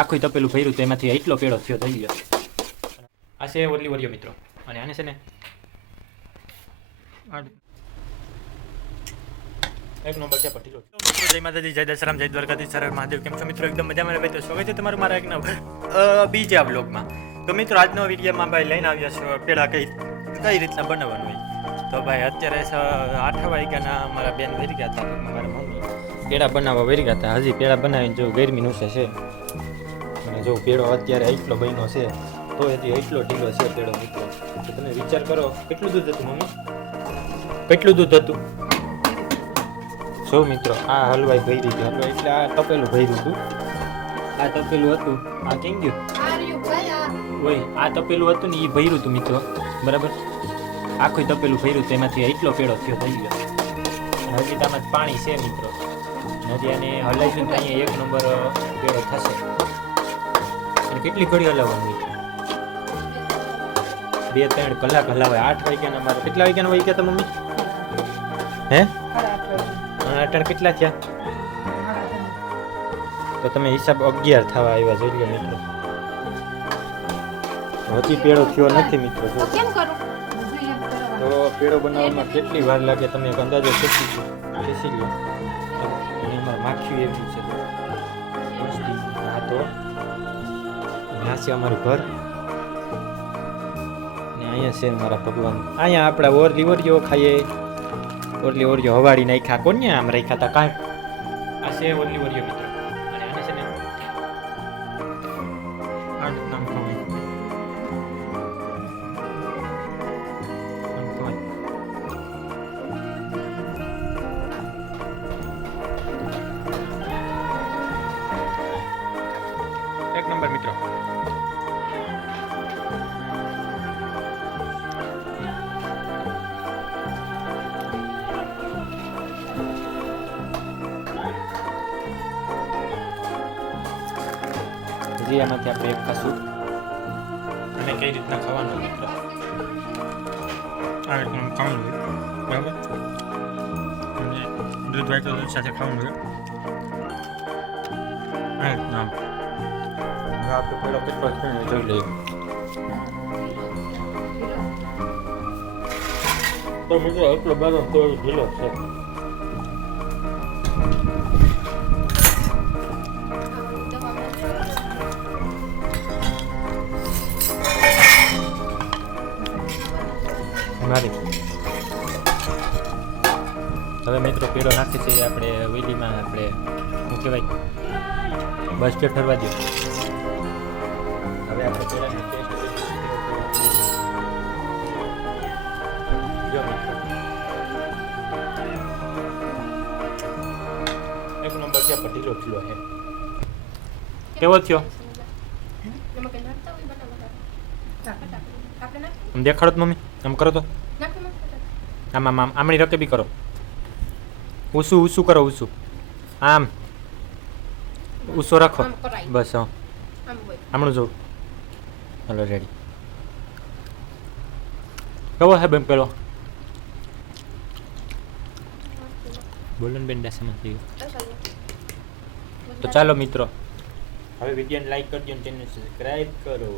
આખું તપેલું ભર્યું તો એમાંથી એટલો પેડો થયો થઈ ગયો. આ છે ઓરલી વરિયો મિત્રો, અને આને છે ને એક નંબર છે પટ્ટી. મિત્રો જય માતાજી, જય દશરામ, જય દ્વારકાધીશ, સર મહાદેવ. કેમ છો મિત્રો? એકદમ મજામાં ભાઈ. તો સ્વાગત છે તમારું મારા એક બીજા બ્લોગમાં. તો મિત્રો આજનો વિડીયોમાં ભાઈ લઈને આવ્યા છો પેડા કઈ રીતના બનાવવાનું હોય. તો ભાઈ અત્યારે 8 વાગ્યાના મારા બેન વરી ગયા હતા, મારા મમ્મી પેડા બનાવવા વરી ગયા હતા. હજી પેડા બનાવીને જો ગરમીનું છે અને જો પેડો અત્યારે એટલો બન્યો છે તો એથી એટલો ઢીલો છે પેડો મિત્રો. તો તમે વિચાર કરો કેટલું દૂધ હતું મમ્મી, કેટલું દૂધ હતું? જો મિત્રો આ હલવાઈ ભરી હતી, હલવાઈ એટલે આ તપેલું ભર્યું હતું. આ તપેલું હતું, આ કેમ ગયું હોય, આ તપેલું હતું ને એ ભર્યું હતું મિત્રો, બરાબર. આખું તપેલું ભર્યું તો એમાંથી એટલો પેડો થયો થઈ ગયો. હજી તામાં પાણી છે મિત્રો, હજી આને હલાવીશું તો અહીંયા 1 નંબર પેડો થશે. અને કેટલી ઘડી હલાવવાની? 2-3 કલાક હલાવાય. 8 વાગ્યાના મારે કેટલા વાગ્યાના વહી ગયા હતા મમ્મી? હે અટાણ કેટલા થયા? તો તમે હિસાબ 11 થવા આવ્યા જોઈ લો મિત્રો. હજી પેડો થયો નથી મિત્રો. તો પેડો બનાવવામાં કેટલી વાર લાગે તમે એક અંદાજો ખેંચી લો. અને એમાં માખી એવી છે મસ્તી. હા તો અહીંયા છે અમારું ઘર ને અહીંયા છે મારા ભગવાન. અહીંયા આપણા ઓરલી ઓરિયો ખાઈએ. ઓરલી ઓરિયો હવાડી નાખ્યા કોને આમ રાખ્યા હતા કાંઈ. આ છે ઓરલી ઓરિયો મિત્રો, અને આને છે ને આ રીતના ખવાય. એક નંબર મિત્રો. હજી આમાંથી આપણે એક ખાશું અને કઈ રીતના ખાવાનું મિત્રો. આ રીતનું ખાવાનું હોય બરાબર, અને દૂધ હોય તો દૂધ સાથે ખાવાનું હોય આ રીતના. હવે આપણે પેલો કેટલો છે જોઈ લઈએ. તો મિત્રો એટલો બધો થોડો ઢીલો છે. હવે મિત્રો પેડો નાખી છે આપણે વેલીમાં. આપણે શું કહેવાય, બસ કે ઠરવા દો. હવે આપણે પેડાનો ટેસ્ટ જો મિત્રો એક નંબર છે. પટીલો ઢીલો છે. કેવો થયો આમ દેખાડો તો મમ્મી, આમ કરો તો આમ આમ આમ આમણી રકે બી કરો. ઊસું ઊસું કરો, ઊસું આમ ઊસો રાખો બસ. હા આમણું જોઉં. Hello ready. કેવો હે બેન પેલો? બોલો ને બેન દાસામાં થઈ ગયું. તો ચાલો મિત્રો હવે વિડીયોને લાઈક કરજો અને ચેનલ સબસ્ક્રાઈબ કરો.